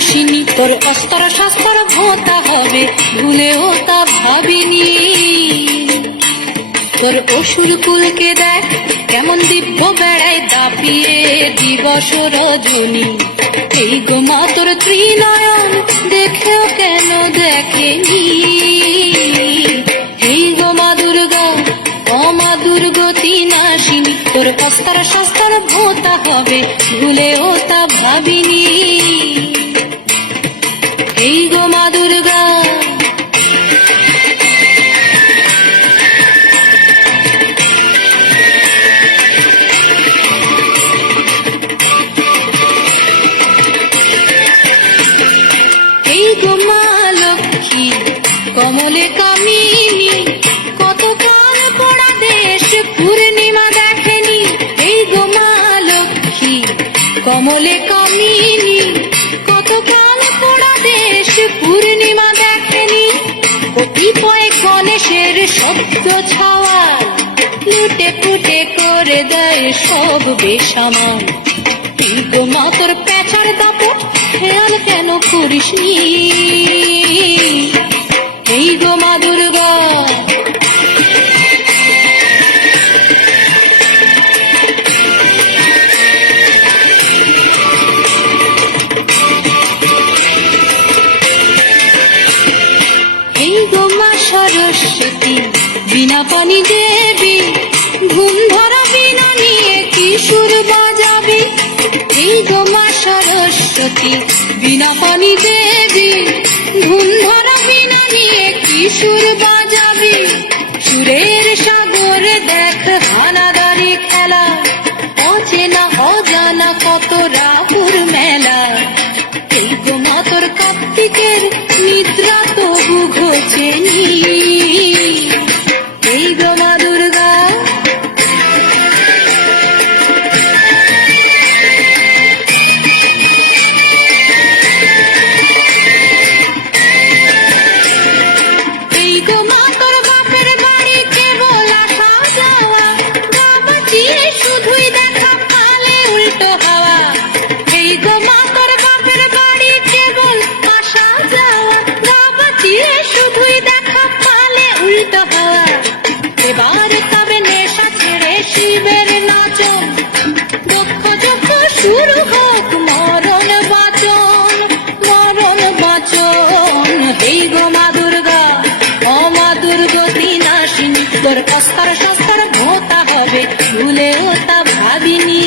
নাশিনী, তোর অস্তর শাস্ত্র ভোতা হবে, ভুলেও তা ভাবিনি। তোর অসুর কুলকে দেখ কেমন দিব্য বেড়ায় দাপিয়ে দিবস রজনী। এই গো মা তোর ত্রিনয়ন দেখেও কেন দেখেনি। এই গো মা দুর্গা, অমা দুর্গতি নাশিনী, তোর অস্তর শাস্ত্র ভোতা হবে, ভুলেও তা ভাবিনি। এই গো মা দুর্গা। এই গো মা লক্ষ্মী কমলে কামিনী, কত কাল পড়া দেশ পূর্ণিমা দেখেনি। এই গো মা লক্ষ্মী কমলে কামিনী, কত কাল পড়া দেশ পূর্ণিমা দেখেনি। কতিপয় গণেশের সত্য ছাওয়া লুটে পুটে করে দেয় সব বেসামাল। এই গো মা তোর পেঁচার দাপট খেয়াল কেন করিসনি। এই গো মা দুর্গা। এই গো মা সরস্বতী বিনা পানি দেবী, ঘুম ধরা বিনা নিয়ে কি সুর বাজাবি। এই গো মা সরস্বতী বিনা পানি দেবী, ঘুম ধরা বিনা নিয়ে কি সুর বাজাবি। সুরের সাগরে দেখ হানাদারি খেলা, অচেনা অজানা কত রাহুর মেলা। এই গো মা তোর কার্তিকের নিদ্রা তবু ঘোচেনি। এই গো মা দুর্গা। এই গো মা তোর বাপের বাড়ি কেবল আসা যাওয়া, গা বাঁচিয়ে শুধুই দেখা পালে উল্টো হাওয়া। এই গো মা তোর বাপের বাড়ি কেবল আসা যাওয়া, গা বাঁচিয়ে শুধুই দেখা পালে উল্টো হাওয়া। এবার তবে নেশা ছেড়ে শিবের নাচন, দক্ষ যক্ষ শুরু হোক মরণ বাচন, মরণ বাচন। এই গো মা দুর্গা, অমা দুর্গতি নাশিনী, তোর অস্তর শাস্ত্র ভোতা হবে, ভুলেও তা ভাবিনি।